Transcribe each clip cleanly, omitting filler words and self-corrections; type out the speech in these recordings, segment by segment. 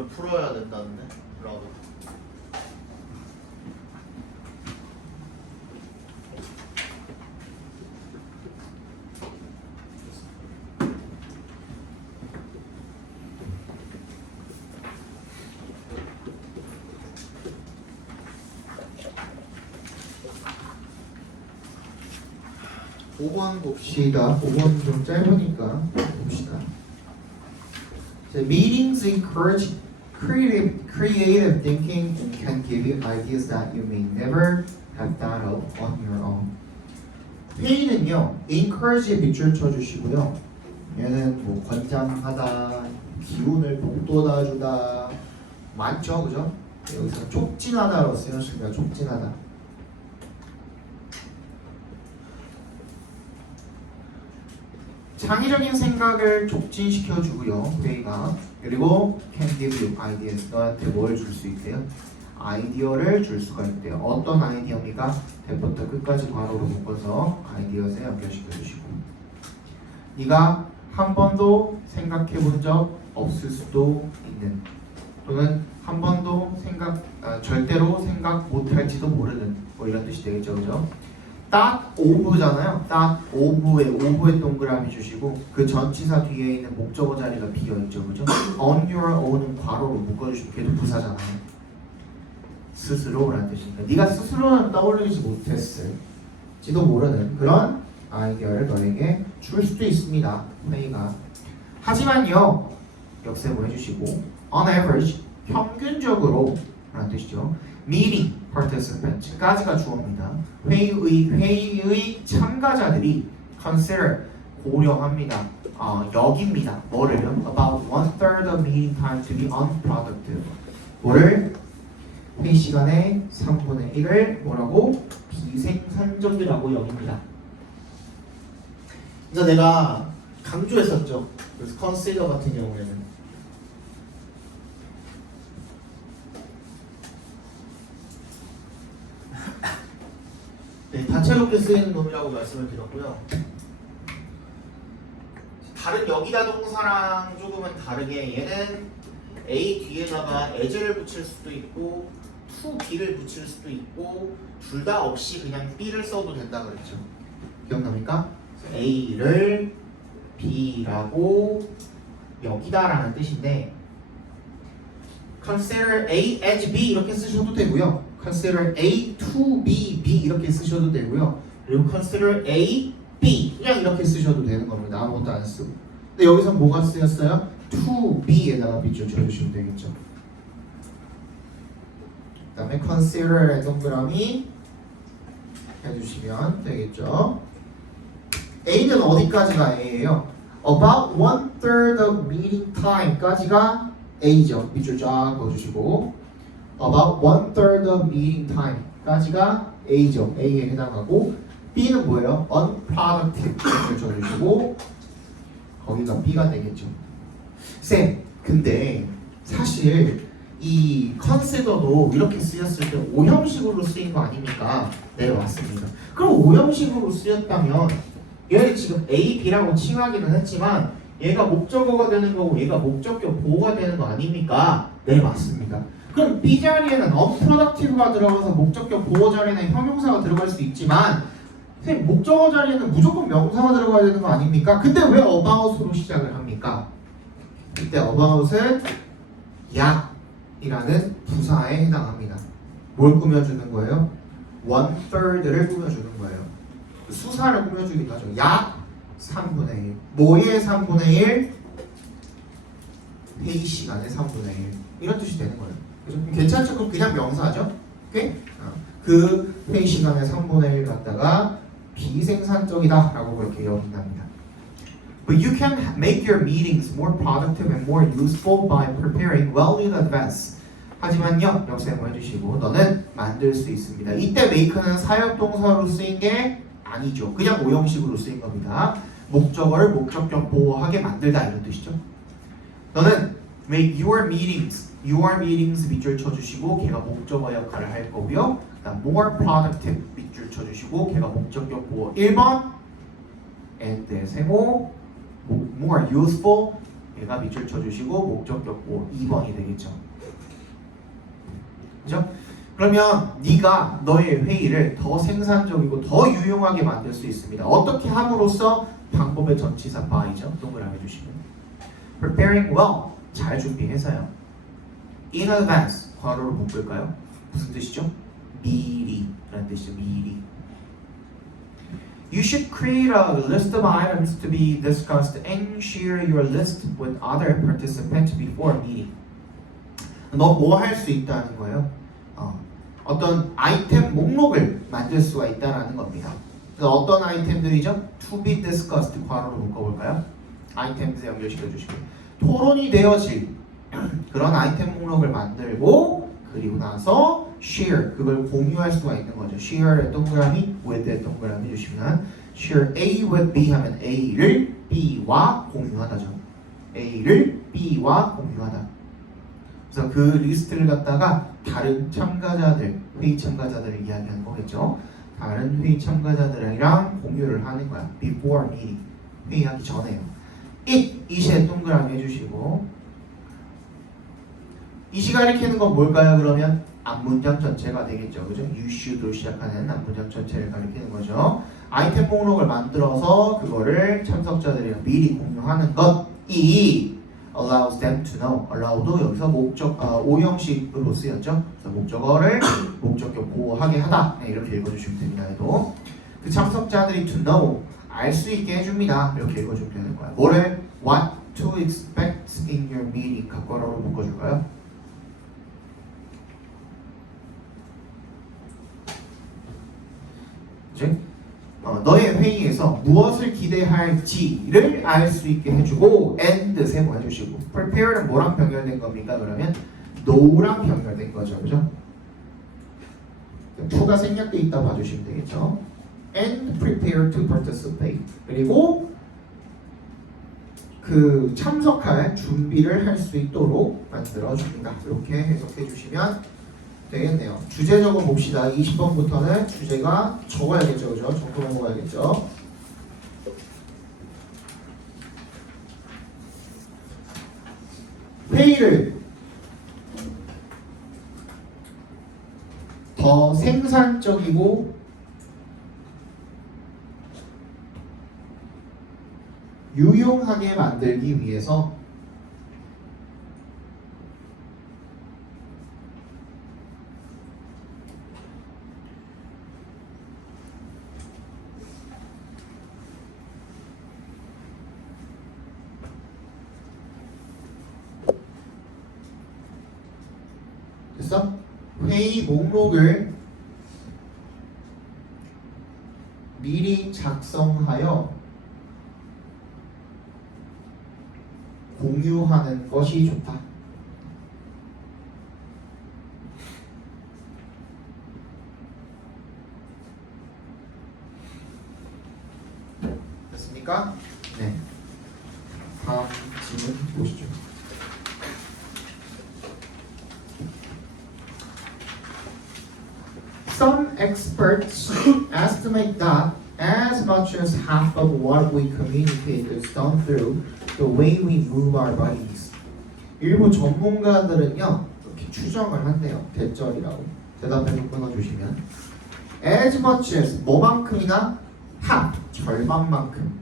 이거를 풀어야 된다는데. 라고. 오번 봅시다. 5번 좀 짧으니까 봅시다. Meetings encourage creative thinking and can give you ideas that you may never have thought of on your own. 회의는요, encourage에 밑줄 쳐주시고요. 얘는 뭐 권장하다, 기운을 북돋아주다, 많죠, 그죠? 여기서 촉진하다로 쓰였습니다. 촉진하다. 창의적인 생각을 촉진시켜주고요, 회의가. 그리고 can give you ideas. 너한테 뭘 줄 수 있대요? 아이디어를 줄 수가 있대요. 어떤 아이디어입니까? 대부터 끝까지 괄호로 묶어서 아이디어에 연결시켜주시고. 네가 한 번도 생각해 본 적 없을 수도 있는, 또는 한 번도 절대로 생각 못할지도 모르는, 뭐 이런 뜻이 되겠죠, 그죠? 딱 오브잖아요. 딱 오브의 동그라미 주시고 그 전치사 뒤에 있는 목적어 자리가 비어 있죠, 그죠? On your own은 괄호로 묶어주시면 걔도 부사잖아요. 스스로라는 뜻이니까 네가 스스로는 떠올리지 못했을지도 모르는 그런 아이디어를 너에게 줄 수도 있습니다, 회의가. 하지만요, 역세모 해주시고 on average 평균적으로 라는 뜻이죠. meeting participant까지가 주어입니다. 회의의 참가자들이 consider 고려합니다. 여깁니다. 뭐를요? About 1/3 of meeting time to be unproductive. 뭐를? 회의 시간의 3분의 1을 뭐라고? 비생산적이라고 여깁니다. 그래서 내가 강조했었죠. 그래서 consider 같은 경우에는 네, 다채롭게 쓰이는 놈이라고 말씀을 드렸고요. 다른 여기다 동사랑 조금은 다르게 얘는 A 뒤에다가 as를 붙일 수도 있고 to be를 붙일 수도 있고 둘 다 없이 그냥 B를 써도 된다 그랬죠. 기억납니까? A를 B라고 여기다라는 뜻인데 consider A as B 이렇게 쓰셔도 되고요. consider A to be B 이렇게 쓰셔도 되고요. 그리고 consider A, B 그냥 이렇게 쓰셔도 되는 겁니다. 아무것도 안 쓰고. 근데 여기서 뭐가 쓰였어요? to B에다가 밑줄 쳐주시면 되겠죠. 그 다음에 consider의 동그라미 해주시면 되겠죠. A는 어디까지가 A예요? About 1/3 of meeting time까지가 A죠. 밑줄 쫙 그어주시고 About 1/3 of meeting time까지가 A죠. A에 해당하고 B는 뭐예요? Unproductive 밑줄 쳐주시고 거기가 B가 되겠죠. 쌤, 근데 사실 이 consider도 이렇게 쓰였을 때 오형식으로 쓰인 거 아닙니까? 네, 맞습니다. 그럼 오형식으로 쓰였다면 얘를 지금 A, B라고 칭하기는 했지만 얘가 목적어가 되는 거고 얘가 목적격 보호가 되는 거 아닙니까? 네, 맞습니다. 그럼 B 자리에는 unproductive가 들어가서 목적격 보호 자리에는 형용사가 들어갈 수 있지만 선생님 목적어 자리에는 무조건 명사가 들어가야 되는 거 아닙니까? 근데 왜 about으로 시작을 합니까? 이때 about은 약이라는 부사에 해당합니다. 뭘 꾸며주는 거예요? 1/3를 꾸며주는 거예요. 수사를 꾸며주기도 하죠. 약 3분의 1. 뭐의 3분의 1? 회의 시간의 3분의 1. 이런 뜻이 되는 거예요. 그래서 괜찮죠? 그럼 그냥 명사죠? 오케이? 그 회의 시간의 3분의 1 갖다가 비생산적이다 라고 그렇게 여긴답니다. But you can make your meetings more productive and more useful by preparing well in advance. 하지만요, 역세모 해주시고 너는 만들 수 있습니다. 이때 make는 사역동사로 쓰인 게 아니죠. 그냥 오형식으로 쓰인 겁니다. 목적어를 목적격 보호하게 만들다 이런 뜻이죠. 너는 make your meetings 밑줄 쳐주시고 걔가 목적어 역할을 할 거고요. 그다음 more productive 밑줄 쳐주시고 걔가 목적격 보호 1번 and 세모 more useful 얘가 밑줄 쳐주시고 목적격 보호 2번이 되겠죠. 그죠? 그러면 네가 너의 회의를 더 생산적이고 더 유용하게 만들 수 있습니다. 어떻게 함으로써 방법의 전치사 by죠. 동그라미 주시면 preparing well 잘 준비해서요. in advance 괄호로 묶을까요? 무슨 뜻이죠? 미리 라는 뜻이죠. 미리. You should create a list of items to be discussed and share your list with other participants before meeting. 너 뭐 할 수 있다는 거예요? 어떤 아이템 목록을 만들 수가 있다는 겁니다. 그래서 어떤 아이템들이죠? To be discussed 괄호로 묶어볼까요? 아이템들 연결시켜 주시고 토론이 되어질 그런 아이템 목록을 만들고 그리고 나서 share 그걸 공유할 수가 있는 거죠. share의 동그라미 with의 동그라미 주시면 share A with B 하면 A를 B와 공유하다죠. A를 B와 공유하다. 그래서 그 리스트를 갖다가 다른 참가자들, 회의 참가자들을 이야기하는 거겠죠. 다른 회의 참가자들이랑 공유를 하는 거야. Before meeting. 회의하기 전에요. it의 동그라미 해주시고 it이 가리키는 건 뭘까요? 그러면 앞문장 전체가 되겠죠. 그죠? You should로 시작하는 앞문장 전체를 가리키는 거죠. 아이템 목록을 만들어서 그거를 참석자들이랑 미리 공유하는 것이 allows them to know. allow도 여기서 오형식으로 쓰였죠. 그래서 목적어를 목적격 보호하게 하다. 네, 이렇게 읽어주시면 됩니다. 또 그 참석자들이 to know 알 수 있게 해줍니다. 이렇게 읽어주면 되는 거야. 뭐를 what to expect in your meeting 각과로로 묶어줄까요? 이제 너의 회의에서 무엇을 기대할지를 알 수 있게 해주고 and 세모 해주시고 prepare는 뭐랑 병렬된 겁니까? 그러면 know랑 병렬된 거죠. 그죠? to가 생략돼 있다 봐주시면 되겠죠. and prepare to participate 그리고 그 참석할 준비를 할 수 있도록 만들어줍니다. 이렇게 해석해 주시면 되겠네요. 주제 적어 봅시다. 20번부터는 주제가 적어야겠죠. 그죠? 적어 먹어야겠죠. 회의를 더 생산적이고 유용하게 만들기 위해서 됐어? 회의 목록을 미리 작성하여 공유하는 것이 좋다. 됐습니까? 네. 다음 질문 보시죠. Some experts estimate that as much as half of what we communicate is done through the way we move our bodies. 일부 전문가들은요 이렇게 추정을 한대요. 대절이라고 대답해서 끊어주시면 as much as 뭐만큼이나 half 절반만큼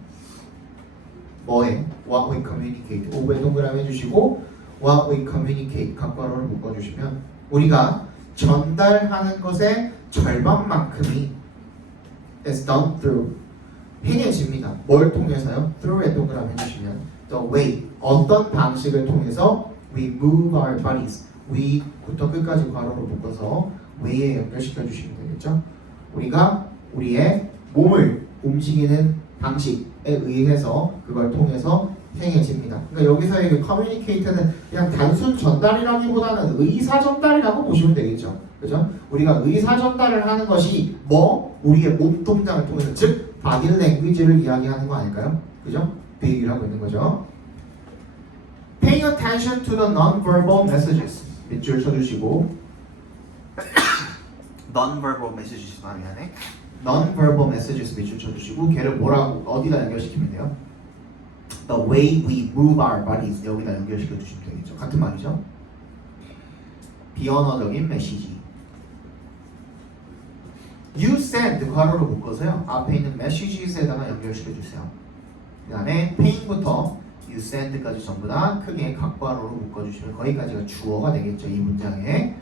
뭐에 what we communicate 5배 동그라미 해주시고 what we communicate 각괄호를 묶어주시면 우리가 전달하는 것의 절반만큼이 is done through 행해집니다. 뭘 통해서요? through의 동그라미 해주시면 the way 어떤 방식을 통해서 we move our bodies we부터 끝까지 괄호로 묶어서 way에 연결시켜 주시면 되겠죠. 우리가 우리의 몸을 움직이는 방식에 의해서 그걸 통해서 행해집니다. 그러니까 여기서의 그 communicate는 그냥 단순 전달이라기보다는 의사 전달이라고 보시면 되겠죠. 그죠? 우리가 의사 전달을 하는 것이 우리의 몸 동작을 통해서 즉 body language를 이야기하는 거 아닐까요? 그죠? 그 얘기를 하고 있는 거죠. Paying attention to the non-verbal messages 밑줄 쳐주시고 non-verbal messages non-verbal messages 밑줄 쳐주시고 걔를 뭐라고 어디다 연결시키면 돼요? the way we move our bodies 여기다 연결시켜 주시면 되겠죠. 같은 말이죠. 비언어적인 메시지. You send 괄호로 묶어서요. 앞에 있는 messages에다가 연결시켜 주세요. 그 다음에 paying부터 you send까지 전부 다 크게 각괄호로 묶어주시면 거기까지가 주어가 되겠죠. 이 문장에.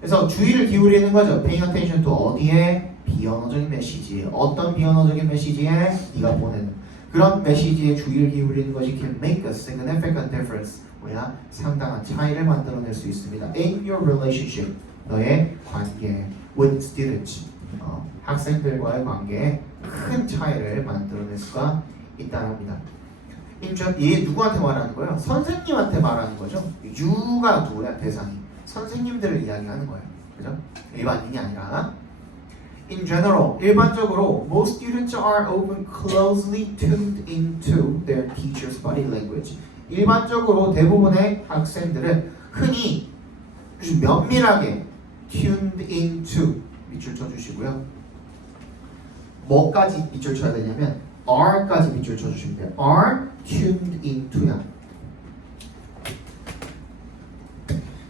그래서 주의를 기울이는 거죠. paying attention to 어디에? 비언어적인 메시지에. 어떤 비언어적인 메시지에? 네가 보내는 그런 메시지에 주의를 기울이는 것이 can make a significant difference. 뭐야? 상당한 차이를 만들어낼 수 있습니다. In your relationship. 너의 관계 with students. 학생들과의 관계에 큰 차이를 만들어낼 수가 있다는 겁니다. 얘 누구한테 말하는 거예요? 선생님한테 말하는 거죠. you가 누구야? 대상이. 선생님들을 이야기하는 거예요. 그죠? 일반인이 아니라. In general, 일반적으로 most students are often closely tuned into their teacher's body language. 일반적으로 대부분의 학생들은 흔히 아주 면밀하게 tuned into 밑줄 쳐주시고요. 뭐까지 밑줄 쳐야 되냐면 are까지 밑줄 쳐주시면 돼요. are tuned into야.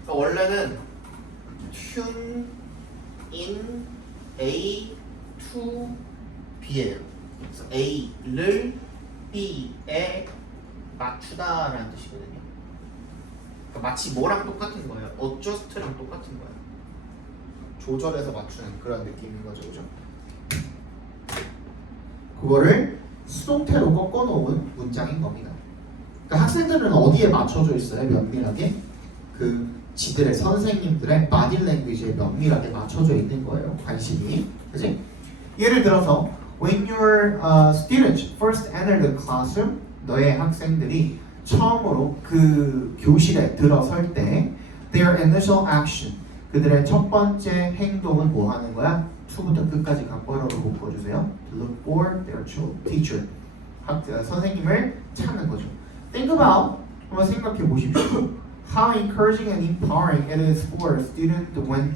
원래는 tune in A to B예요. 그래서 A를 B에 맞추다라는 뜻이거든요. 그러니까 마치 뭐랑 똑같은 거예요? adjust랑 똑같은 거예요. 조절해서 맞추는 그런 느낌인 거죠, 그죠? 그거를 수동태로 꺾어놓은 문장인 겁니다. 그러니까 학생들은 어디에 맞춰져 있어요? 면밀하게 그 지들의 선생님들의 바디 랭귀지에 면밀하게 맞춰져 있는 거예요. 관심이, 그지? 예를 들어서 when your students first enter the classroom, 너의 학생들이 처음으로 그 교실에 들어설 때 their initial action, 그들의 첫 번째 행동은 뭐 하는 거야? to부터 끝까지 각괄호로 묶어주세요. Look for their teacher. 선생님을 찾는 거죠. Think about, 한번 생각해 보십시오. How encouraging and empowering it is for a student when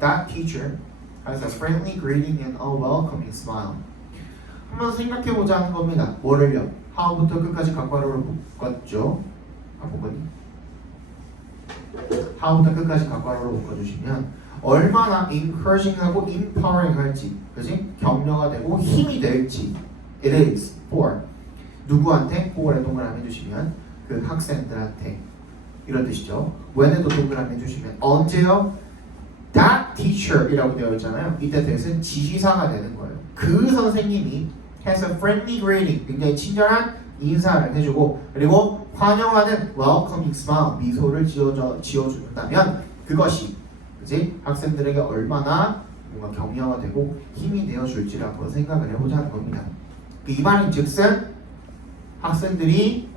that teacher has a friendly greeting and a welcoming smile. 한번 생각해 보자는 겁니다. 뭐를요? How부터 끝까지 각괄호로 묶었죠. 보거니. How부터 끝까지 각괄호로 묶어주시면 얼마나 encouraging하고 empowering 할지, 그지? 격려가 되고 힘이 될지. It is for 누구한테? for에 동그라미 해주시면 그 학생들한테 이런 뜻이죠. when에도 동그라미 해주시면 언제요? That teacher이라고 되어 있잖아요. 이때 that은 지시사가 되는 거예요. 그 선생님이 has a friendly greeting, 굉장히 친절한 인사를 해주고 그리고 환영하는 welcoming smile, 미소를 지어준다면 그것이 그지? 학생들에게 얼마나 뭔가 격려가 되고 힘이 되어줄지라고 생각을 해보자는 겁니다. 이 말인 즉슨 학생들이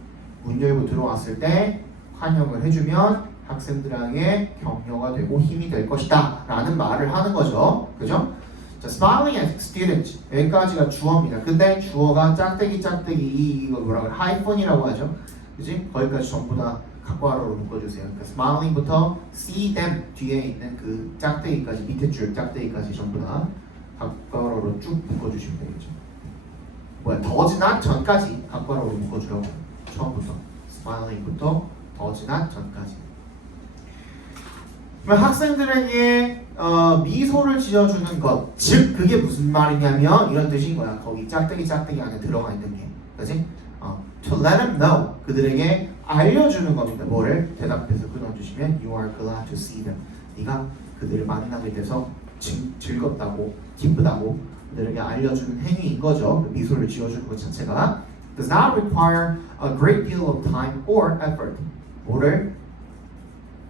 문 열고 들어왔을 때 환영을 해주면 학생들에게 격려가 되고 힘이 될 것이다 라는 말을 하는 거죠. 그죠? 자, smiling at students 여기까지가 주어입니다. 근데 주어가 짝대기 이거 뭐라 그래? 하이픈이라고 하죠. 그지? 거기까지 전부 다 각괄호로 묶어주세요. 그러니까 smiling부터 see them 뒤에 있는 그 짝대기까지 밑에 줄 짝대기까지 전부 다 각괄호로 쭉 묶어주시면 되겠죠. 뭐야? does not 전까지 각괄호로 묶어주라고 처음부터 smiling부터 does not 전까지. 그럼 학생들에게 미소를 지어주는 것, 즉 그게 무슨 말이냐면 이런 뜻인 거야. 거기 짝대기 안에 들어가 있는 게, 그렇지? To let them know, 그들에게 알려주는 겁니다. 뭐를? 대답해서 끊어주시면 You are glad to see them. 네가 그들을 만나게 돼서 즐겁다고, 기쁘다고 그들에게 알려주는 행위인 거죠. 그 미소를 지어주는 것 자체가 does not require a great deal of time or effort. 뭐를?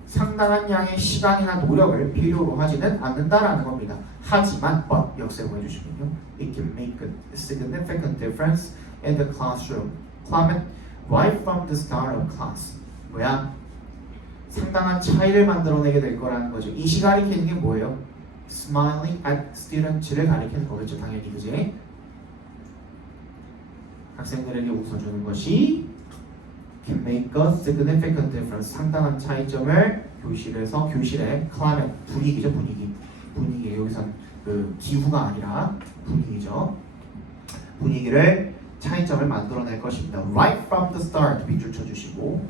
상당한 양의 시간이나 노력을 필요로 하지는 않는다라는 겁니다. 하지만 역세고 해주시면요. It can make a significant difference in the classroom climate right from the start of class. 뭐야? 상당한 차이를 만들어내게 될 거라는 거죠. 이 시 가리키는 게 뭐예요? Smiling at students를 가리키는 거겠죠. 당연히 그지? 학생들에게 웃어주는 것이 can make a significant difference. 상당한 차이점을 교실의 climate 분위기죠. 분위기 여기선 그 기후가 아니라 분위기죠. 분위기를 차이점을 만들어낼 것입니다. Right from the start 밑줄 쳐주시고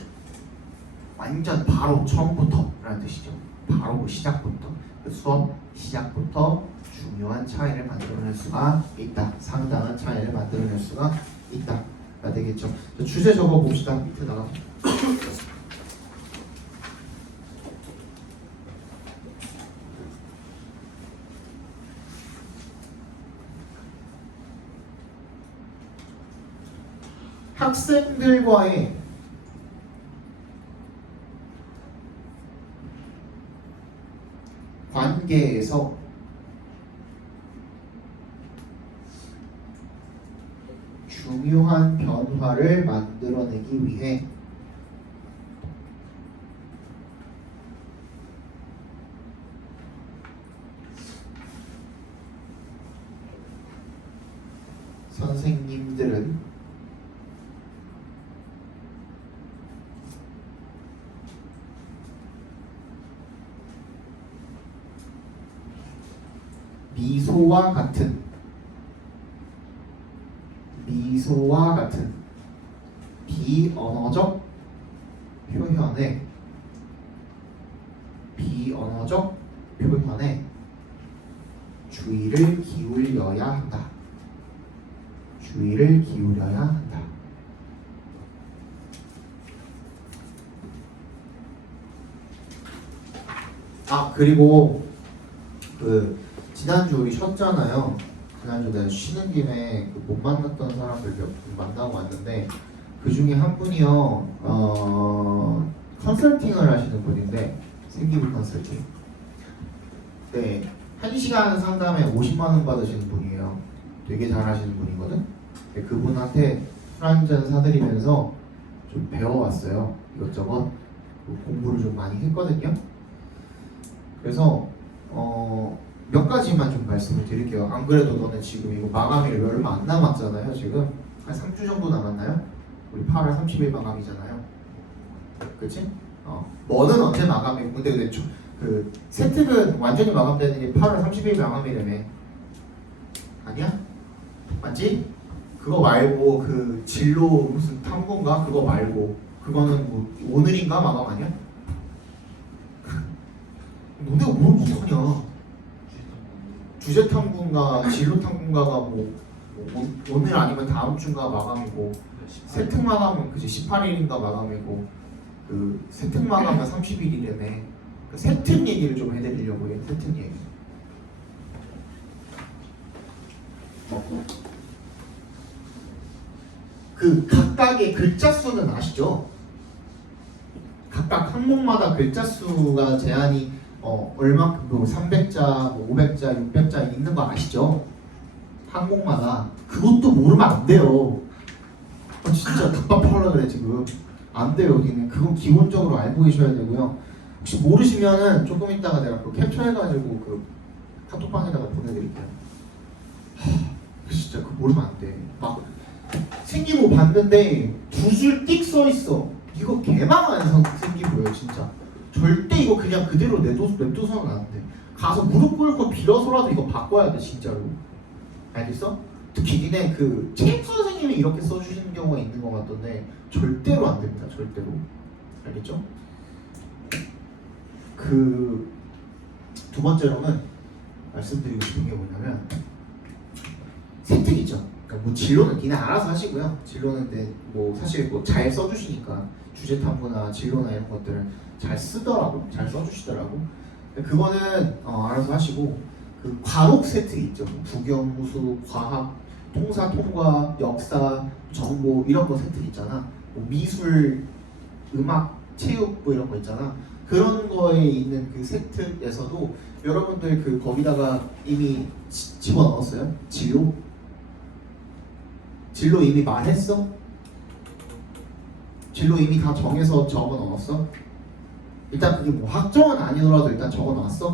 완전 바로 처음부터 라는 뜻이죠. 바로 시작부터 그 수업 시작부터 중요한 차이를 만들어낼 수가 있다. 상당한 차이를 만들어낼 수가 있다가 되겠죠. 자, 주제 적어 봅시다. 밑에다가 학생들과의 관계에서 중요한 변화를 만들어내기 위해 선생님들은 미소와 같은 비언어적 표현에 주의를 기울여야 한다. 아, 그리고 지난주 우리 쉬었잖아요. 지난주 내가 쉬는 김에 못 만났던 사람들 몇 분 만나고 왔는데 그 중에 한 분이요 컨설팅을 하시는 분인데 생기부 컨설팅. 네, 1시간 상담에 50만 원 받으시는 분이에요. 되게 잘하시는 분이거든. 네, 그분한테 술 한잔 사드리면서 좀 배워왔어요. 이것저것 공부를 좀 많이 했거든요. 그래서 몇 가지만 좀 말씀을 드릴게요. 안 그래도 너네 지금 이거 마감일 얼마 안 남았잖아요. 지금 한 3주 정도 남았나요? 우리 8월 30일 마감이잖아요. 그치? 뭐는 언제 마감이고 근데 그 세특은 완전히 마감되는 게 8월 30일 마감이라며. 아니야? 맞지? 그거 말고 그 진로 무슨 탐구인가? 그거 말고 그거는 뭐 오늘인가 마감 아니야? 너네가 뭘 못하냐? 주제 탐구인가 진로 탐구인가가 뭐 오늘 아니면 다음 주인가 마감이고 세특 마감은 그지 18일인가 마감이고 그 세특 마감은 30일이라네. 그 세특 얘기를 좀 해드리려고 해요. 세특 얘기. 그 각각의 글자 수는 아시죠? 각각 항목마다 글자 수가 제한이 얼마큼 뭐 300자, 뭐 500자, 600자 있는 거 아시죠? 항목마다. 그것도 모르면 안 돼요. 진짜 답답하려 그래 지금. 안 돼요. 여기는 그건 기본적으로 알고 계셔야 되고요. 혹시 모르시면은 조금 이따가 내가 그 캡처해가지고 그 카톡방에다가 보내드릴게요. 진짜 그거 모르면 안 돼. 막 생기부 봤는데 두 줄 띡 써 있어. 이거 개망한 생기부예요 진짜. 절대 이거 그냥 그대로 냅둬서는 안 돼. 가서 무릎 꿇고 빌어서라도 이거 바꿔야 돼 진짜로. 알겠어? 특히 니네 그 책 선생님이 이렇게 써주시는 경우가 있는 것 같던데 절대로 안 됩니다. 절대로. 알겠죠? 그 두 번째로는 말씀드리고 싶은 게 뭐냐면 세특이죠. 그러니까 뭐 진로는 니네 알아서 하시고요. 진로는 뭐 사실 뭐 잘 써주시니까 주제 탐구나 진로나 이런 것들을 잘 쓰더라고, 잘 써주시더라고. 그거는 알아서 하시고 그 과목 세트 있죠. 국영수, 과학, 통사, 통과, 역사, 정보 이런 거 세트 있잖아. 뭐 미술, 음악, 체육 뭐 이런 거 있잖아. 그런 거에 있는 그 세트에서도 여러분들 그 거기다가 이미 집어넣었어요? 진로? 진로 이미 말했어? 진로 이미 다 정해서 적어넣었어? 일단 그게 뭐 학종은 아니더라도 일단 적어놨어?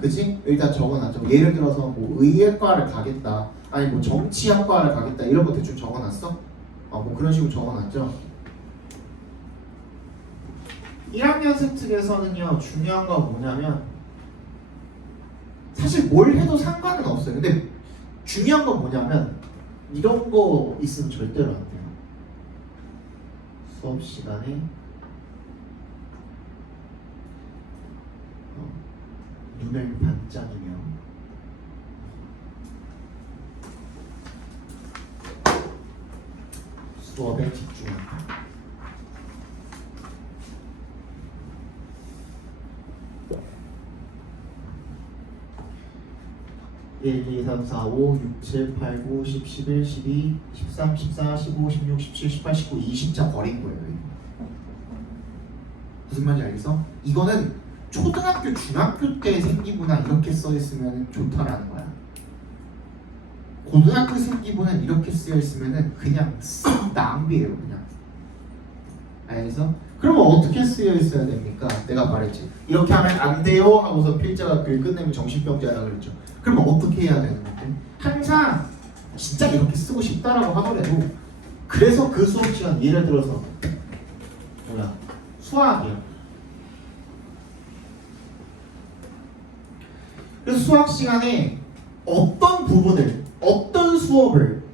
그치? 일단 적어놨죠. 예를 들어서 뭐 의예과를 가겠다, 아니 뭐 정치학과를 가겠다 이런 거 대충 적어놨어? 뭐 그런 식으로 적어놨죠. 1학년 세특에서는요 중요한 건 뭐냐면 사실 뭘 해도 상관은 없어요. 근데 중요한 건 뭐냐면 이런 거 있으면 절대로 안 돼요. 수업 시간에 눈을 반짝이며 수업에 집중한다. 1, 2, 3, 4, 5, 6, 7, 8, 9, 10, 11, 12, 13, 14, 15, 16, 17, 18, 19, 20자 버린 거예요. 이거. 무슨 말인지 알겠어? 이거는 초등학교, 중학교 때 생기부나 이렇게 써 있으면 좋다라는 거야. 고등학교 생기부는 이렇게 쓰여 있으면 그냥 싹 낭비예요. 그냥. 알겠어? 그러면 어떻게 쓰여 있어야 됩니까? 내가 말했지. 이렇게 하면 안 돼요 하고서 필자가 글 끝내면 정신병자라고 그랬죠. 그러면 어떻게 해야 되는 건데? 항상 진짜 이렇게 쓰고 싶다라고 하더라도 그래서 그 수업 시간 예를 들어서 뭐야 수학이야. 그래서 수학 시간에 어떤 부분을 어떤 수업을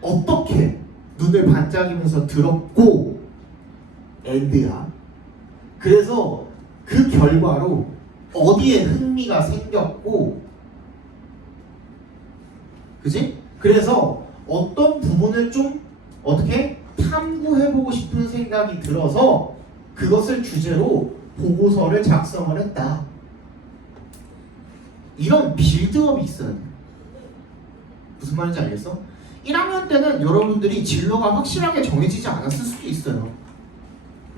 어떻게 눈을 반짝이면서 들었고 엔드야. 그래서 그 결과로 어디에 흥미가 생겼고 그지? 그래서 어떤 부분을 좀 어떻게 탐구해보고 싶은 생각이 들어서 그것을 주제로 보고서를 작성을 했다. 이런 빌드업이 있어야 돼. 무슨 말인지 알겠어? 1학년 때는 여러분들이 진로가 확실하게 정해지지 않았을 수도 있어요.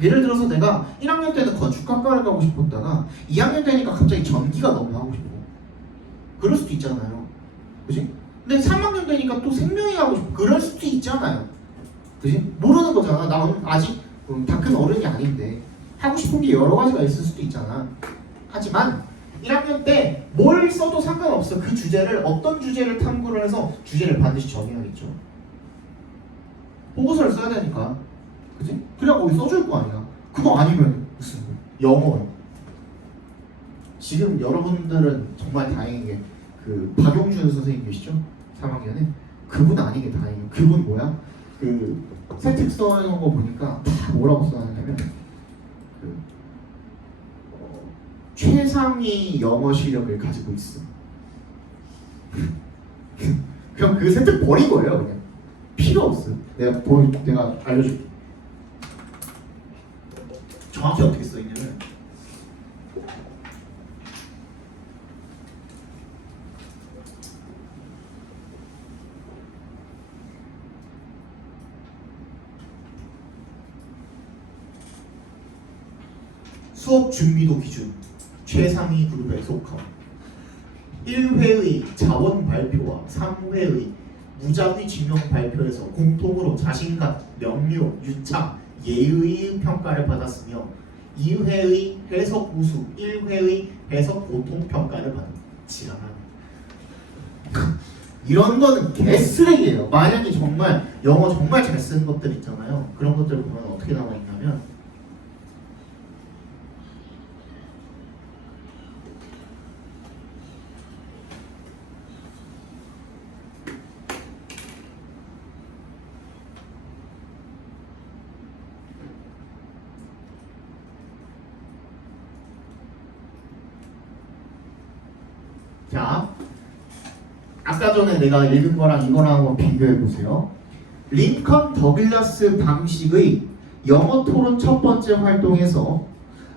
예를 들어서 내가 1학년 때는 건축학과를 가고 싶었다가 2학년 되니까 갑자기 전기가 너무 하고 싶어. 그럴 수도 있잖아요. 그지? 근데 3학년 되니까 또 생명이 하고 싶어. 그럴 수도 있잖아요. 그지? 모르는 거잖아. 나 아직 다 큰 어른이 아닌데 하고 싶은 게 여러 가지가 있을 수도 있잖아. 하지만 1학년 때 뭘 써도 상관없어. 그 주제를 어떤 주제를 탐구를 해서 주제를 반드시 정해야겠죠. 보고서를 써야 되니까. 그지? 그냥 거기 써줄 거 아니야. 그거 아니면 무슨 영어. 지금 여러분들은 정말 다행인 게 그 박용준 선생님 계시죠? 3학년에 그분 아니게 다행이에요. 그분 뭐야? 그 세특 써놓은 거 보니까 다 뭐라고 써놨냐면 그 최상위 영어 실력을 가지고 있어. 그럼 그 세특 버린 거예요, 그냥. 필요 없어. 내가 알려줄게. 정확히 어떻게 써 있냐면 수업 준비도 기준 최상위 그룹에 속함 1회의 자원 발표와 3회의 무작위 지명 발표에서 공통으로 자신감, 명료, 유창, 예의 평가를 받았으며 2회의 해석 우수, 1회의 해석 보통 평가를 받지 않아. 이런 거는 개쓰레기예요. 만약에 정말 영어 정말 잘 쓰는 것들 있잖아요. 그런 것들 보면 어떻게 나와 있냐면 자, 아까 전에 내가 읽은 거랑 이거랑 한번 비교해 보세요. 링컨 더글라스 방식의 영어 토론 첫 번째 활동에서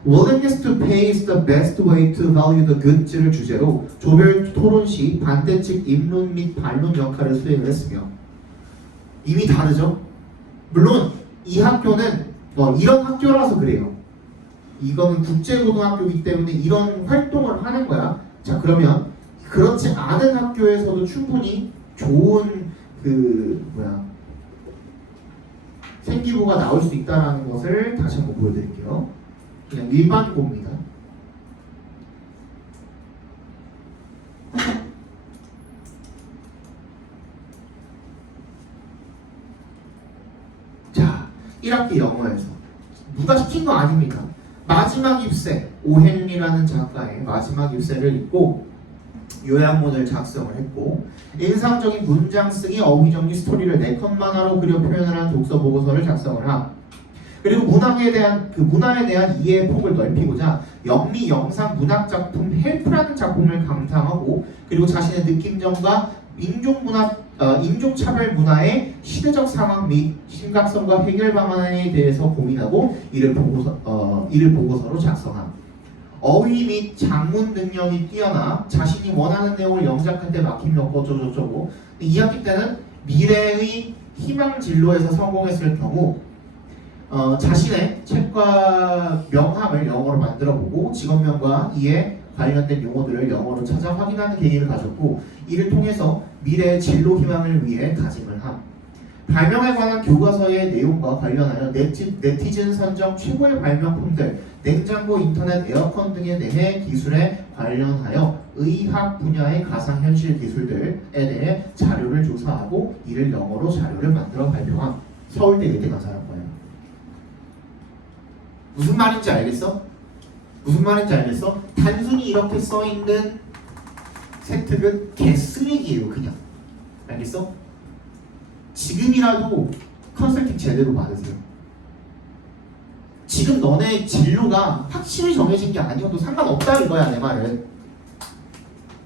willingness to pay is the best way to value the goods를 주제로 조별 토론 시 반대측 입론 및 반론 역할을 수행을 했으며 이미 다르죠? 물론 이 학교는 이런 학교라서 그래요. 이거는 국제고등학교이기 때문에 이런 활동을 하는 거야. 자, 그러면 그렇지 않은 학교에서도 충분히 좋은 생기부가 나올 수 있다는 것을 다시 한번 보여드릴게요. 그냥 일반고입니다. 자, 1학기 영어에서 누가 시킨 거 아닙니다. 마지막 입세 오헨리라는 작가의 마지막 입세를 읽고 요약문을 작성을 했고 인상적인 문장 쓰기, 어휘 정리, 스토리를 4컷 만화로 그려 표현을 한 독서 보고서를 작성을 함. 그리고 문학에 대한 문화에 대한 이해의 폭을 넓히고자 영미, 영상, 문학 작품 헬프라는 작품을 감상하고 그리고 자신의 느낌점과 인종차별 문화의 시대적 상황 및 심각성과 해결 방안에 대해서 고민하고 이를 보고서로 작성함. 어휘 및 작문 능력이 뛰어나 자신이 원하는 내용을 영작할 때 막힘이 없고 어쩌고저쩌고 2학기 때는 미래의 희망 진로에서 성공했을 경우 자신의 책과 명함을 영어로 만들어보고 직업명과 이에 관련된 용어들을 영어로 찾아 확인하는 계기를 가졌고 이를 통해서 미래의 진로 희망을 위해 다짐을 함. 발명에 관한 교과서의 내용과 관련하여 네티즌 선정 최고의 발명품들, 냉장고, 인터넷, 에어컨 등에 대해 기술에 관련하여 의학 분야의 가상현실 기술들에 대해 자료를 조사하고 이를 영어로 자료를 만들어 발표함. 서울대 의대 가서한 거예요. 무슨 말인지 알겠어? 무슨 말인지 알겠어? 단순히 이렇게 써있는 세특은 개쓰레기예요 그냥. 알겠어? 지금이라도 컨설팅 제대로 받으세요. 지금 너네 진로가 확실히 정해진 게 아니어도 상관없다 이거야 내 말은.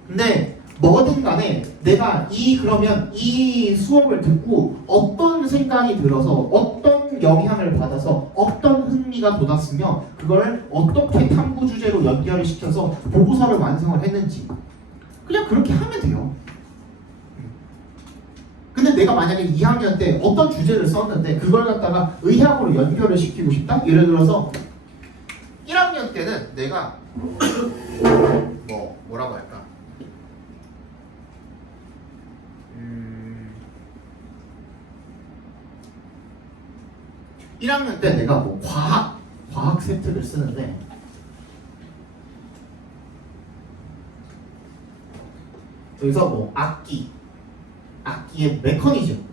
근데 뭐든 간에 내가 그러면 이 수업을 듣고 어떤 생각이 들어서 어떤 영향을 받아서 어떤 흥미가 돋았으며 그걸 어떻게 탐구 주제로 연결을 시켜서 보고서를 완성을 했는지 그냥 그렇게 하면 돼요. 근데 내가 만약에 2학년 때 어떤 주제를 썼는데 그걸 갖다가 의학으로 연결을 시키고 싶다? 예를 들어서 1학년 때는 내가 뭐라고 할까? 1학년 때 내가 뭐 과학 세트를 쓰는데 여기서 뭐 악기의 메커니즘,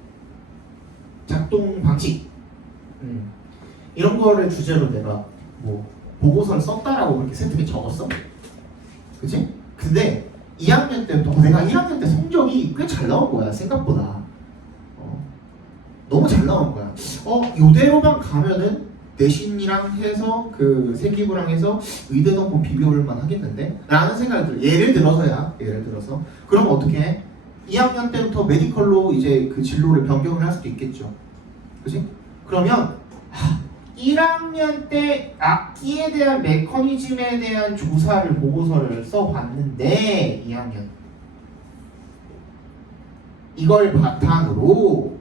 작동 방식 이런 거를 주제로 내가 뭐 보고서를 썼다라고 그렇게 세트에 적었어. 그치? 근데 2학년 때부터 내가 1학년 때 성적이 꽤 잘 나온 거야 생각보다. 너무 잘 나온 거야. 요대로만 가면은 내신이랑 해서 그 세기부랑 해서 의대 넣고 비벼올만 하겠는데? 라는 생각이 들어. 예를 들어서 그럼 어떻게 해? 2학년 때부터 메디컬로 이제 그 진로를 변경을 할 수도 있겠죠. 그치? 그러면 1학년 때 악기에 대한 메커니즘에 대한 조사를 보고서를 써봤는데 2학년 이걸 바탕으로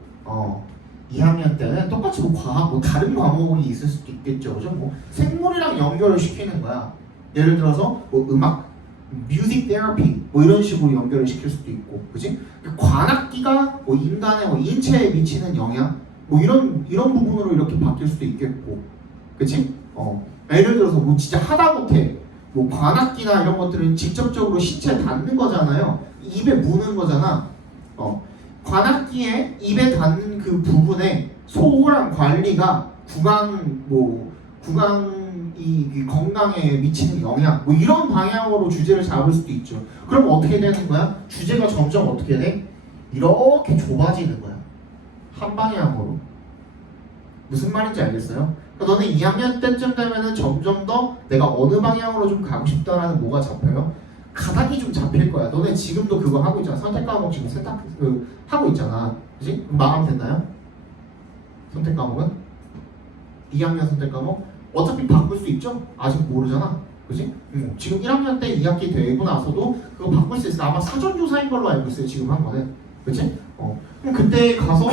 2학년 때는 똑같이 뭐 과학, 뭐 다른 과목이 있을 수도 있겠죠. 그죠? 뭐 생물이랑 연결을 시키는 거야. 예를 들어서 뭐 음악, 뮤직 테라피 뭐 이런 식으로 연결을 시킬 수도 있고, 그지? 관악기가 뭐 인간의 뭐 인체에 미치는 영향, 뭐 이런 부분으로 이렇게 바뀔 수도 있겠고, 그치? 예를 들어서 뭐 진짜 하다못해 뭐 관악기나 이런 것들은 직접적으로 신체에 닿는 거잖아요. 입에 무는 거잖아. 관악기에 입에 닿는 그 부분에 소홀한 관리가 구강이 건강에 미치는 영향 뭐 이런 방향으로 주제를 잡을 수도 있죠. 그럼 어떻게 되는 거야? 주제가 점점 어떻게 돼? 이렇게 좁아지는 거야. 한 방향으로. 무슨 말인지 알겠어요? 그러니까 너네 2학년 때쯤 되면은 점점 더 내가 어느 방향으로 좀 가고 싶다라는 뭐가 잡혀요? 가닥이 좀 잡힐 거야. 너네 지금도 그거 하고 있잖아. 선택 과목 지금 하고 있잖아. 그지? 마감 됐나요? 선택 과목은? 2학년 선택 과목? 어차피 바꿀 수 있죠? 아직 모르잖아. 그지? 지금 1학년 때 2학기 되고 나서도 그거 바꿀 수 있어. 아마 사전조사인 걸로 알고 있어요. 지금 한 거는. 그치? 그럼 그때 가서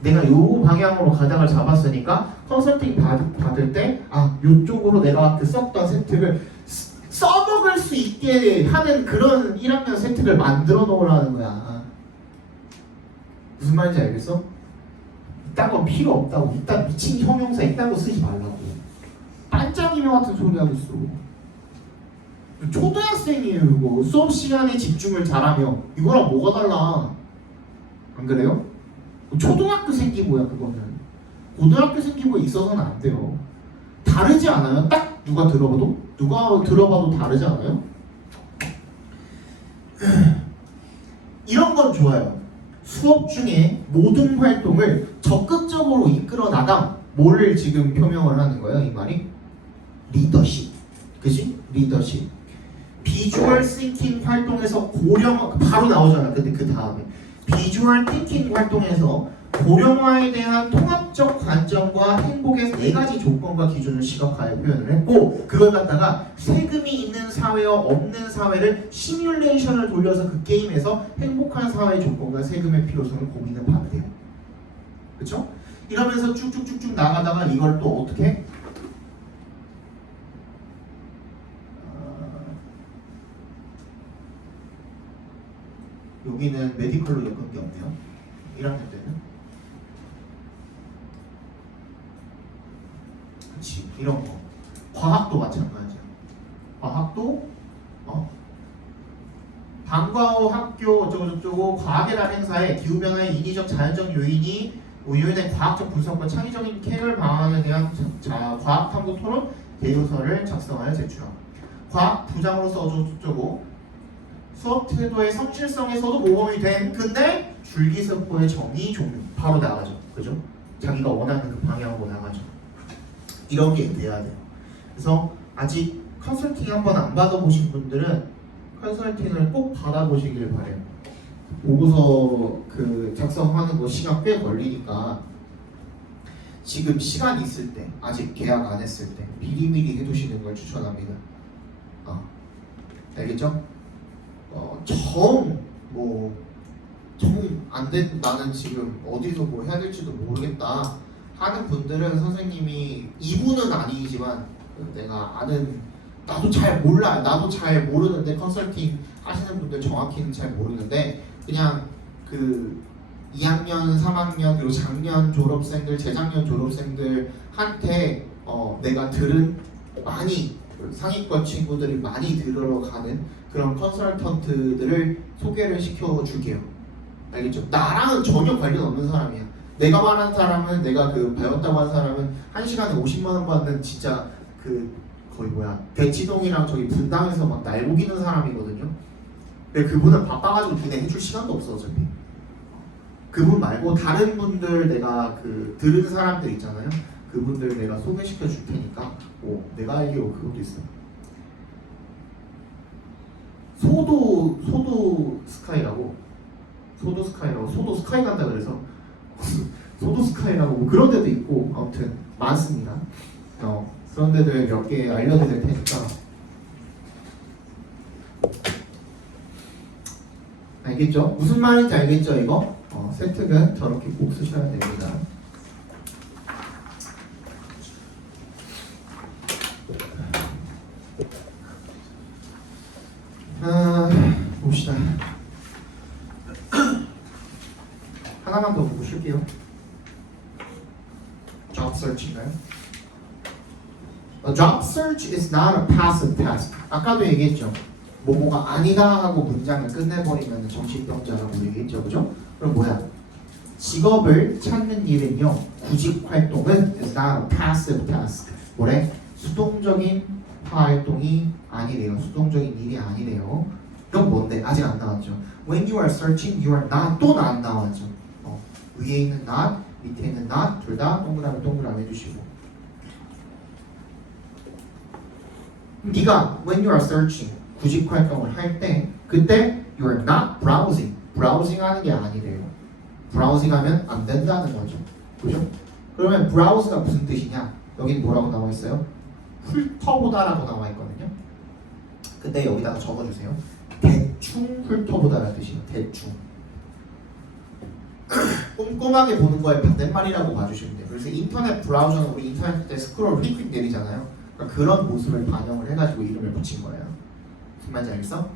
내가 요 방향으로 가닥을 잡았으니까 컨설팅 받을 때 요쪽으로 내가 그 썼던 세트를 써먹을 수 있게 하는 그런 1학년 세트를 만들어 놓으라는 거야. 무슨 말인지 알겠어? 이딴 건 필요 없다고. 이딴 미친 형용사 이딴 거 쓰지 말라고. 반짝이며 같은 소리 하고 있어. 초등학생이에요 이거. 수업 시간에 집중을 잘하며 이거랑 뭐가 달라? 안 그래요? 초등학교 생기고야 그거는. 고등학교 생기고에 있어서는 안 돼요. 다르지 않아요? 딱 누가 들어봐도 다르지 않아요? 이런 건 좋아요. 수업 중에 모든 활동을 적극적으로 이끌어 나가 뭐를 지금 표명을 하는 거예요? 이 말이 리더십, 그지? 리더십. 비주얼 싱킹 활동에서 고령 바로 나오잖아. 근데 그 다음에 비주얼 띵킹 활동에서 고령화에 대한 통합적 관점과 행복의 네 가지 조건과 기준을 시각화해 표현을 했고 그걸 갖다가 세금이 있는 사회와 없는 사회를 시뮬레이션을 돌려서 그 게임에서 행복한 사회의 조건과 세금의 필요성을 고민을 받대요. 그렇죠? 이러면서 쭉쭉쭉쭉 나가다가 이걸 또 어떻게 여기는 메디컬로 엮은 게 없네요. 1학년 때는. 그치, 이런 거. 과학도 마찬가지야. 과학도 방과후 학교 어쩌고저쩌고 과학이라는 행사에 기후변화의 인위적 자연적 요인의 과학적 분석과 창의적인 케어를 방안에 대한 과학 탐구 토론 대요서를 작성하여 제출하고 과학 부장으로서 어쩌고저쩌고 수업 태도의 성실성에서도 모범이 된 근데 줄기세포의 정의 종류 바로 나가죠. 그죠? 자기가 원하는 그 방향으로 나가죠. 이런 게 돼야 돼요. 그래서 아직 컨설팅 한번 안 받아보신 분들은 컨설팅을 꼭 받아보시길 바래요. 보고서 그 작성하는 거 시간 꽤 걸리니까 지금 시간 있을 때 아직 계약 안 했을 때 미리미리 해두시는 걸 추천합니다. 알겠죠? 안된 나는 지금 어디서 뭐 해야 될지도 모르겠다 하는 분들은 선생님이 이분은 아니지만 내가 아는 나도 잘 몰라 나도 잘 모르는데 컨설팅 하시는 분들 정확히는 잘 모르는데 그냥 그 2학년, 3학년 그리고 작년 졸업생들, 재작년 졸업생들한테 내가 들은 많이 상위권 친구들이 많이 들어가는 그런 컨설턴트들을 소개를 시켜줄게요. 알겠죠? 나랑은 전혀 관련 없는 사람이야. 내가 말하는 사람은 내가 그 배웠다고 한 사람은 1시간에 50만 원 받는 진짜 그 거의 대치동이랑 저기 분당에서 막 날고기는 사람이거든요. 근데 그분은 바빠가지고 니네 해줄 시간도 없어 어차피. 그분 말고 다른 분들 내가 그 들은 사람들 있잖아요. 그분들 내가 소개시켜 줄 테니까 내가 알기로 그것도 있어. 소도 스카이라고 소도 스카이 간다 그래서 소도 스카이라고 뭐 그런 데도 있고 아무튼 많습니다. 그런 데들 몇 개 알려드릴 테니까 알겠죠? 무슨 말인지 알겠죠 이거? 세특은 저렇게 꼭 쓰셔야 됩니다. 봅시다. 하나만 더 보고 쉴게요. Job search인가요? A job search is not a passive task. 아까도 얘기했죠. 뭐가 아니다 하고 문장을 끝내버리면 정신병자라고 얘기했죠, 그죠? 그럼 뭐야? 직업을 찾는 일은요, 구직 활동은 is not a passive task. 뭐래? 수동적인 활동이 아니래요. 수동적인 일이 아니래요. 그럼 뭔데? 아직 안 나왔죠. When you are searching, you are not. 또 안 나왔죠. 위에 있는 not, 밑에 있는 not 둘 다 동그라미 해주시고. 네가 when you are searching 구직 활동을 할 때 그때 you are not browsing. browsing 하는 게 아니래요. browsing 하면 안 된다는 거죠. 그죠? 그러면 browse가 무슨 뜻이냐? 여기 뭐라고 나와 있어요? 훑어보다라고 나와 있거든요. 근데 여기다가 적어주세요. 대충 훑어보다라는 뜻이에요. 대충. 꼼꼼하게 보는 거에 반대말이라고 봐주시면 돼요. 그래서 인터넷 브라우저는 우리 인터넷 때 스크롤 휙휙 내리잖아요. 그러니까 그런 모습을 반영을 해가지고 이름을 붙인 거예요. 무슨 말인지 알겠어?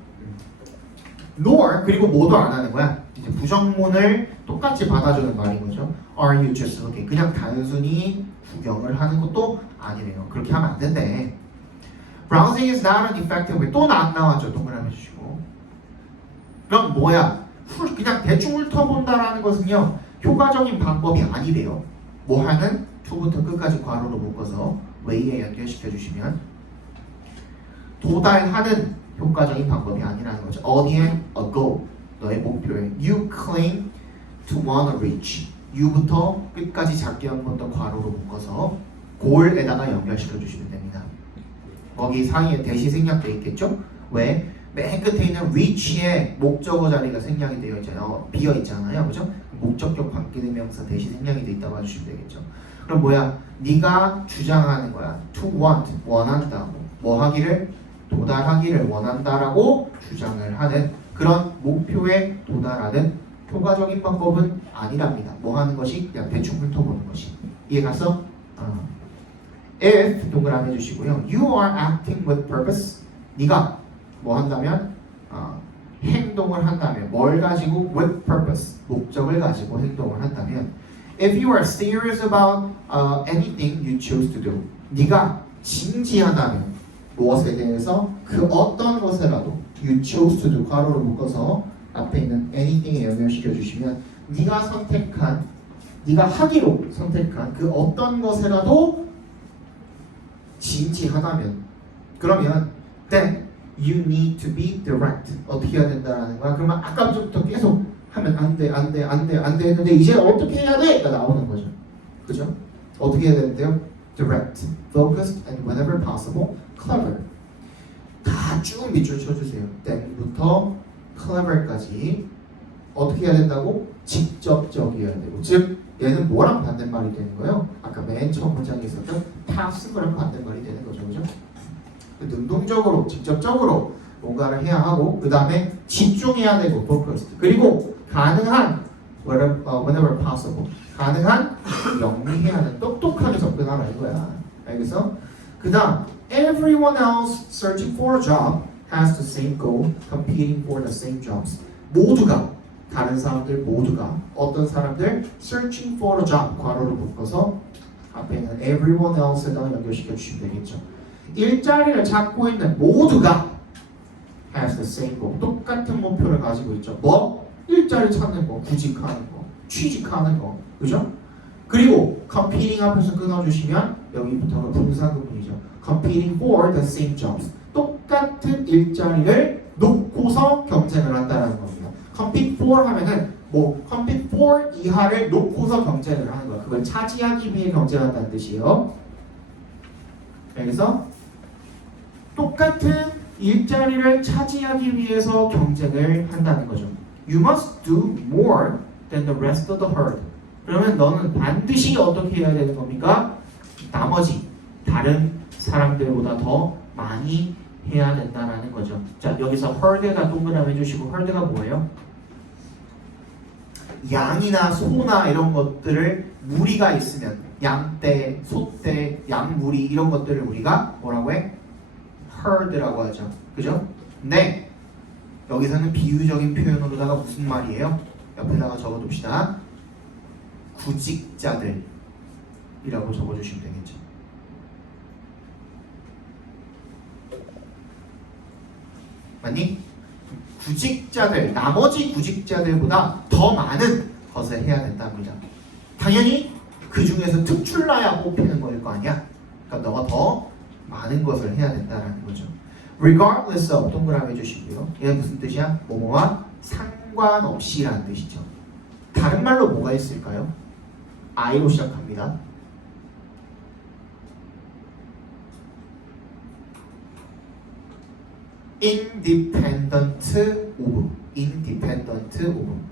nor 그리고 뭐도 안 하는 거야. 이제 부정문을 똑같이 받아주는 말인 거죠. Are you just looking? 그냥 단순히 구경을 하는 것도 아니래요. 그렇게 하면 안 된대. Browsing is not an effective way. 또 안 나왔죠. 동그라미 주시고. 그럼 뭐야? 그냥 대충 훑어본다라는 것은요 효과적인 방법이 아니래요. 뭐 하는? to부터 끝까지 괄호로 묶어서 way에 연결시켜 주시면 도달하는 효과적인 방법이 아니라는 거죠. 어디에? A goal. 너의 목표에. You claim to wanna reach. U부터 끝까지 작게 한 번 더 괄호로 묶어서 goal에다가 연결시켜 주시면 됩니다. 거기 사이에 대시 생략되어 있겠죠? 왜? 맨 끝에 있는 reach의 목적어 자리가 생략이 되어 있잖아요. 비어 있잖아요. 그죠? 목적격 관계대명사 대시 생략이 되어 있다고 해주시면 되겠죠. 그럼 뭐야? 네가 주장하는 거야. to want, 원한다. 뭐 하기를? 도달하기를 원한다라고 주장을 하는 그런 목표에 도달하는 효과적인 방법은 아니랍니다. 뭐 하는 것이? 그냥 대충 훑어보는 것이. 이해 갔어? If 동그라미 해주시고요. You are acting with purpose. 네가 뭐 한다면? 행동을 한다면 뭘 가지고? With purpose. 목적을 가지고 행동을 한다면 If you are serious about anything you choose to do. 네가 진지하다면 무엇에 대해서 그 어떤 것에라도 you chose to do 괄호로 묶어서 앞에 있는 anything에 연결시켜 주시면 네가 선택한 네가 하기로 선택한 그 어떤 것에라도 진지하다면 그러면 then you need to be direct. 어떻게 해야 된다라는 거야. 그러면 아까부터 계속 하면 안 돼 했는데 이제 어떻게 해야 돼?가 나오는 거죠. 그죠? 어떻게 해야 되는데요? Direct, focused, and whenever possible, clever. 다 쭉 밑줄 쳐주세요. then부터 clever까지 어떻게 해야 된다고? 직접적이어야 되고 즉 얘는 뭐랑 반대말이 되는 거예요? 아까 맨 처음 문장에 있었던 passive랑 반대말이 되는 거죠. 그죠? 능동적으로, 직접적으로 뭔가를 해야 하고 그 다음에 집중해야 되고 focused 그리고 가능한 whenever possible 가능한 영리해야 하는 똑똑하게 접근하라 이거야. 알겠어? 그 다음 everyone else searching for a job has the same goal competing for the same jobs 모두가 다른 사람들 모두가 어떤 사람들 searching for a job 괄호로 묶어서 앞에 있는 everyone else에다가 연결시켜 주시면 되겠죠. 일자리를 찾고 있는 모두가 has the same goal 똑같은 목표를 가지고 있죠. 뭐? 일자리 찾는 거, 구직하는 거, 취직하는 거, 그죠? 그리고 competing 앞에서 끊어주시면 여기부터가 분사구문이죠. competing for the same jobs 똑같은 일자리를 놓고서 경쟁을 한다는 겁니다. compete for 하면은 뭐 compete for 이하를 놓고서 경쟁을 하는 거야. 그걸 차지하기 위해 경쟁한다는 뜻이에요. 그래서 똑같은 일자리를 차지하기 위해서 경쟁을 한다는 거죠. You must do more than the rest of the herd. 그러면 너는 반드시 어떻게 해야 되는 겁니까? 나머지 다른 사람들보다 더 많이 해야 된다는 거죠. 자 여기서 herd에다 동그라미 해주시고 herd가 뭐예요? 양이나 소나 이런 것들을 무리가 있으면 양떼, 소떼, 양무리 이런 것들을 우리가 뭐라고 해? herd라고 하죠. 그죠? 네. 여기서는 비유적인 표현으로다가 무슨 말이에요? 옆에다가 적어둡시다. 구직자들이라고 적어주시면 되겠죠. 맞니? 구직자들, 나머지 구직자들보다 더 많은 것을 해야 된답니다. 당연히 그 중에서 특출나야 뽑히는 거일 거 아니야? 그러니까 너가 더 많은 것을 해야 된다는 거죠. Regardless of 동그라미 해주시고요. 얘는 무슨 뜻이야? 뭐뭐와 상관없이라는 뜻이죠. 다른 말로 뭐가 있을까요? I로 시작합니다. Independent of. Independent of.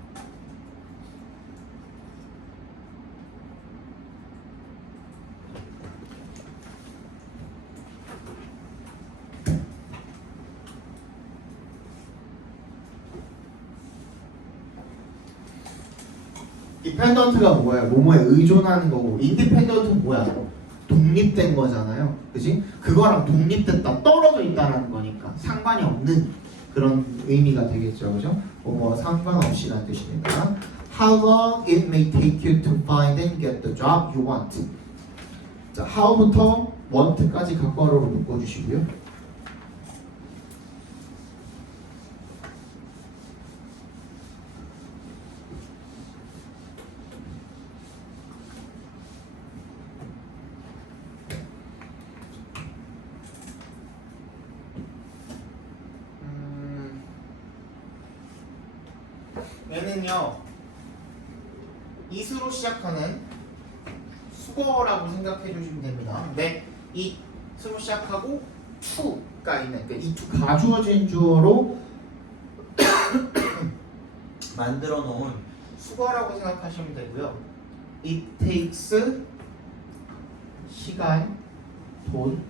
디펜던트가 뭐야? 뭐뭐에 의존하는 거고 인디펜던트는 뭐야? 독립된 거잖아요. 그지? 그거랑 독립됐다 떨어져 있다라는 거니까 상관이 없는 그런 의미가 되겠죠. 그죠? 뭐뭐 상관없이라는 뜻입니다. How long it may take you to find and get the job you want. 자, how부터 want까지 각괄호로 묶어주시고요. 얘는요 it으로 시작하는 수거라고 생각해 주시면 됩니다. 근데 it으로 시작하고 to가 있는 그 이 to 가주어진 주어로 만들어 놓은 수거라고 생각하시면 되고요. It takes 시간, 돈,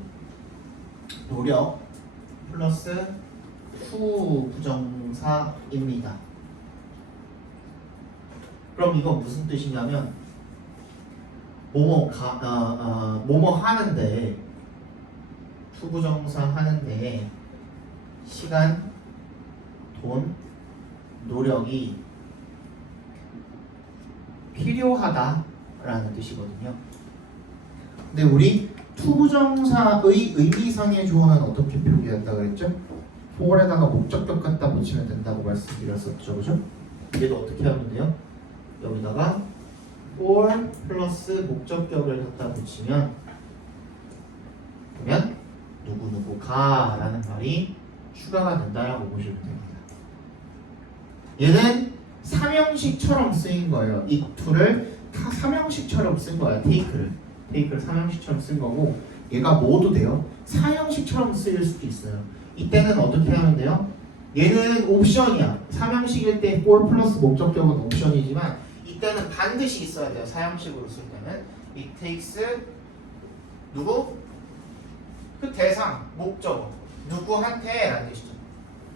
노력 플러스 to 부정사입니다. 그럼 이건 무슨 뜻이냐면 뭐뭐 하는데 to 부정사 하는데 시간, 돈, 노력이 필요하다라는 뜻이거든요. 근데 우리 to 부정사의 의미상의 조어는 어떻게 표기한다 그랬죠? for에다가 목적격 갖다 붙이면 된다고 말씀드렸었죠, 그죠? 얘도 어떻게 하면 돼요? 여기다가 for 플러스 목적격을 갖다 붙이면 그러면 누구누구가 라는 말이 추가가 된다라고 보시면 됩니다. 얘는 삼형식처럼 쓰인 거예요. 이 to를 삼형식처럼 쓴 거야. take를 삼형식처럼 쓴 거고, 얘가 뭐도 돼요? 사형식처럼 쓰일 수도 있어요. 이때는 어떻게 하면 돼요? 얘는 옵션이야. 삼형식일 때 for 플러스 목적격은 옵션이지만 이때는 반드시 있어야 돼요. 사형식으로 쓸 때는 it takes 누구? 그 대상, 목적어 누구한테 라는 뜻이죠.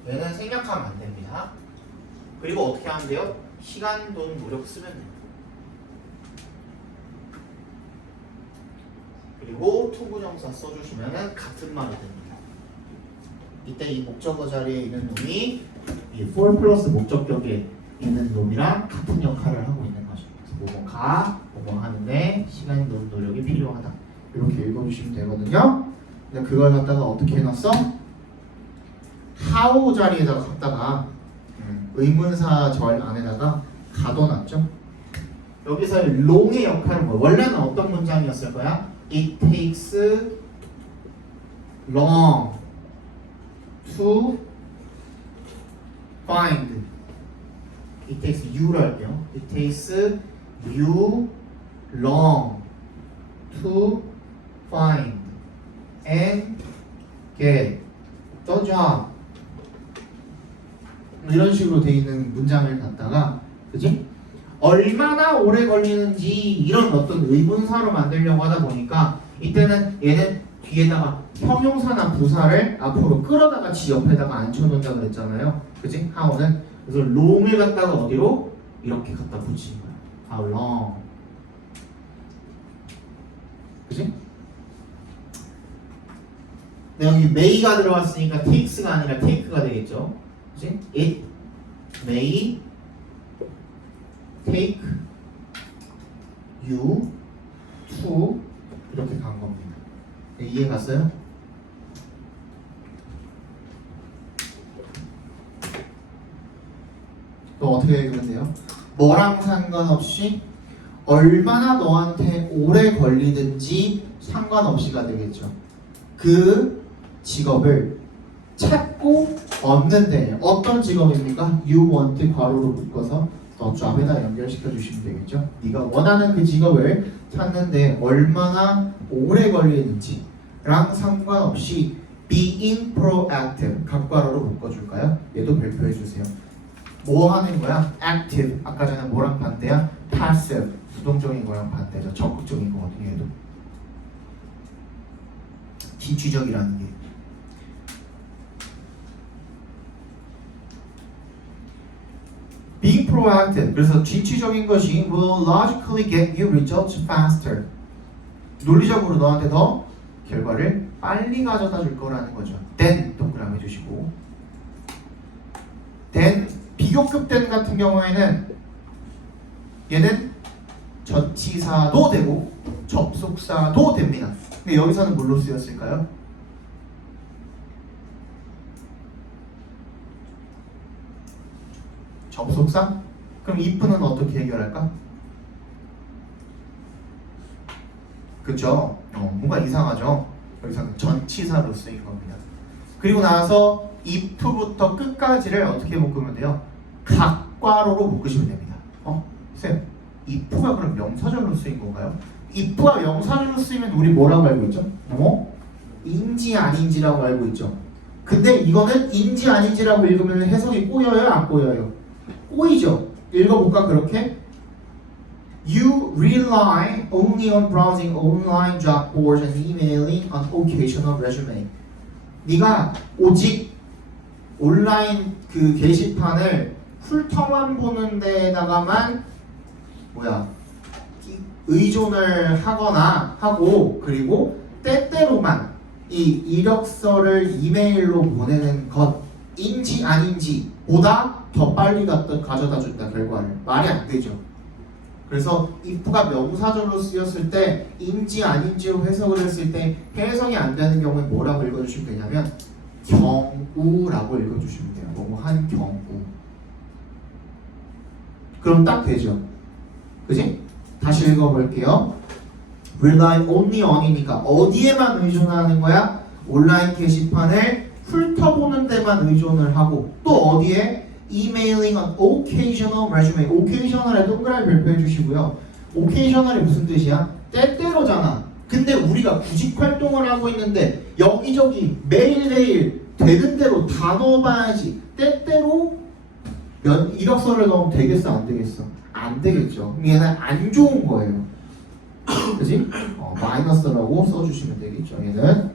얘는 생략하면 안 됩니다. 그리고 어떻게 하면 돼요? 시간, 돈, 노력 쓰면 돼요. 그리고 to 부정사 써주시면 같은 말이 됩니다. 이때 이 목적어 자리에 있는 놈이 이 for 플러스 목적격에 있는 놈이랑 같은 역할을 하고 있는 거죠. 그래서 뭐뭐 가, 뭐뭐 하는데 시간, 돈, 노력이 필요하다. 이렇게 읽어주시면 되거든요. 근데 그걸 갖다가 어떻게 해놨어? how 자리에다가 갖다가 의문사 절 안에다가 가둬놨죠. 여기서 long의 역할은 뭐예요? 원래는 어떤 문장이었을 거야? It takes long to find. It takes you를 할게요. It takes you long to find and get the job. 이런 식으로 돼 있는 문장을 갖다가, 그지? 얼마나 오래 걸리는지 이런 어떤 의문사로 만들려고 하다 보니까 이때는 얘는 뒤에다가 형용사나 부사를 앞으로 끌어다가 지 옆에다가 앉혀놓는다 그랬잖아요. 그지? how는. 그래서 long을 갖다가 어디로? 이렇게 갖다 붙인 거야. how long. 그지? 근데 여기 may가 들어왔으니까 takes가 아니라 take가 되겠죠. 그지? It may take you to 이렇게 간 겁니다. 네, 이해 갔어요? 또 어떻게 읽으면 돼요? 뭐랑 상관없이 얼마나 너한테 오래 걸리든지 상관없이가 되겠죠. 그 직업을 찾고 얻는데 어떤 직업입니까? You want 괄호로 묶어서 더 job에다 연결시켜 주시면 되겠죠. 네가 원하는 그 직업을 찾는데 얼마나 오래 걸리는지랑 상관없이 being proactive 각괄호로 묶어줄까요? 얘도 별표해 주세요. 뭐 하는 거야? active 아까 전에 뭐랑 반대야? passive 수동적인 거랑 반대죠. 적극적인 거거든요. 얘도 진취적이라는 게. Being proactive. 그래서 진취적인 것이 will logically get you results faster. 논리적으로 너한테 더 결과를 빨리 가져다 줄 거라는 거죠. then 동그라미 해주시고. then 비교급 then 같은 경우에는 얘는 전치사도 되고 접속사도 됩니다. 근데 여기서는 뭘로 쓰였을까요? 접속사? 그럼 if는 어떻게 해결할까? 그쵸? 뭔가 이상하죠? 여기서는 전치사로 쓰인 겁니다. 그리고 나서 if부터 끝까지를 어떻게 묶으면 돼요? 각 괄호로 묶으시면 됩니다. 쌤, if가 그럼 명사절로 쓰인 건가요? if가 명사절로 쓰이면 우리 뭐라고 알고 있죠? 인지 아닌지라고 알고 있죠. 근데 이거는 인지 아닌지라고 읽으면 해석이 꼬여요, 안 꼬여요? 꼬이죠. 읽어볼까 그렇게? You rely only on browsing online job boards and emailing an occasional resume. 네가 오직 온라인 그 게시판을 훑어만 보는 데다가만 의존을 하거나 하고, 그리고 때때로만 이 이력서를 이메일로 보내는 것인지 아닌지 보다 더 빨리 가져다 준다. 결과를. 말이 안 되죠. 그래서 if가 명사절로 쓰였을 때 인지 아닌지로 해석을 했을 때 해석이 안 되는 경우에 뭐라고 읽어주시면 되냐면 경우라고 읽어주시면 돼요. 뭐뭐 한 경우. 그럼 딱 되죠. 그지? 다시 읽어볼게요. rely only on이니까 어디에만 의존하는 거야? 온라인 게시판을 훑어보는 데만 의존을 하고, 또 어디에? emailing an occasional resume. occasional에 동그라미 별표해 주시고요. occasional이 무슨 뜻이야? 때때로잖아. 근데 우리가 구직 활동을 하고 있는데 여기저기 매일매일 되는 대로 다 넣어봐야지. 때때로 이력서를 넣으면 되겠어, 안 되겠어? 안 되겠죠. 그럼 얘는 안 좋은 거예요. 그지? 마이너스라고 써주시면 되겠죠. 얘는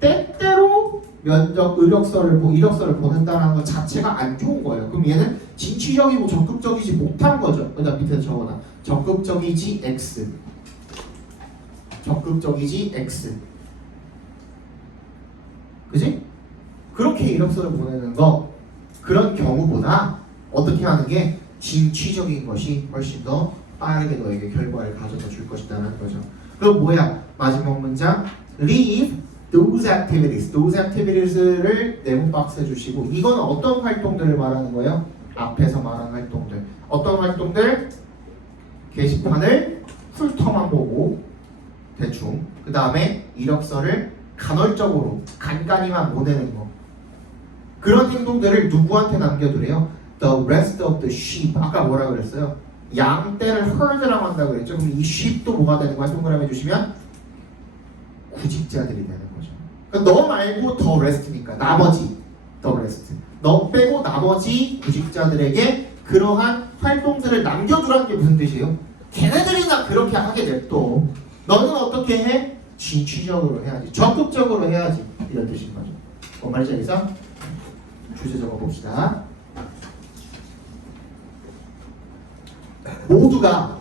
때때로 이력서를 보낸다는 것 자체가 안 좋은 거예요. 그럼 얘는 진취적이고 적극적이지 못한 거죠. 그러니까 밑에 적어놔. 적극적이지 X. 적극적이지 X. 그지? 그렇게 이력서를 보내는 거, 그런 경우보다 어떻게 하는 게 진취적인 것이 훨씬 더 빠르게 너에게 결과를 가져다 줄 것이다라는 거죠. 그럼 뭐야? 마지막 문장. Leave those activities를 네모 박스에 주시고, 이건 어떤 활동들을 말하는 거예요? 앞에서 말한 활동들. 어떤 활동들? 게시판을 훑어만 보고 대충, 그 다음에 이력서를 간헐적으로 간간히만 보내는 거. 그런 행동들을 누구한테 남겨두래요? The rest of the sheep. 아까 뭐라 그랬어요? 양떼를 herd라고 한다고 그랬죠. 그럼 이 sheep도 뭐가 되는 거야? 동그라미 해주시면 구직자들이 되는 거죠. 그러니까 너 말고 the rest니까 나머지 the rest. 너 빼고 나머지 구직자들에게 그러한 활동들을 남겨두라는 게 무슨 뜻이에요? 걔네들이나 그렇게 하게 냅둬. 너는 어떻게 해? 진취적으로 해야지. 적극적으로 해야지. 이런 뜻인 거죠. 뭔 말인지 알겠어? 주제 적어봅시다. 모두가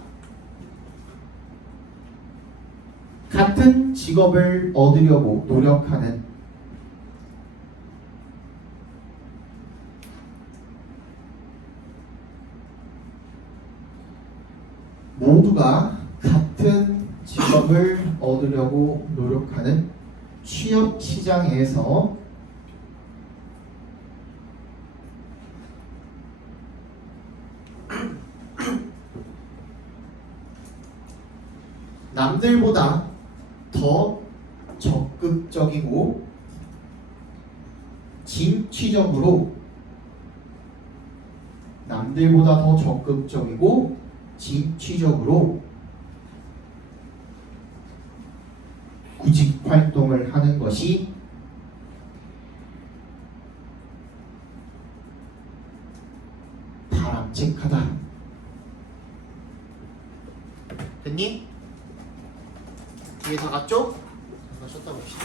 같은 직업을 얻으려고 노력하는 모두가 같은 직업을 얻으려고 노력하는 취업 시장에서 남들보다 더 적극적이고 진취적으로 남들보다 더 적극적이고 진취적으로 구직 활동을 하는 것이 바람직하다. 됐니? 뒤에 다 갔죠? 잠깐 쉬었다 봅시다.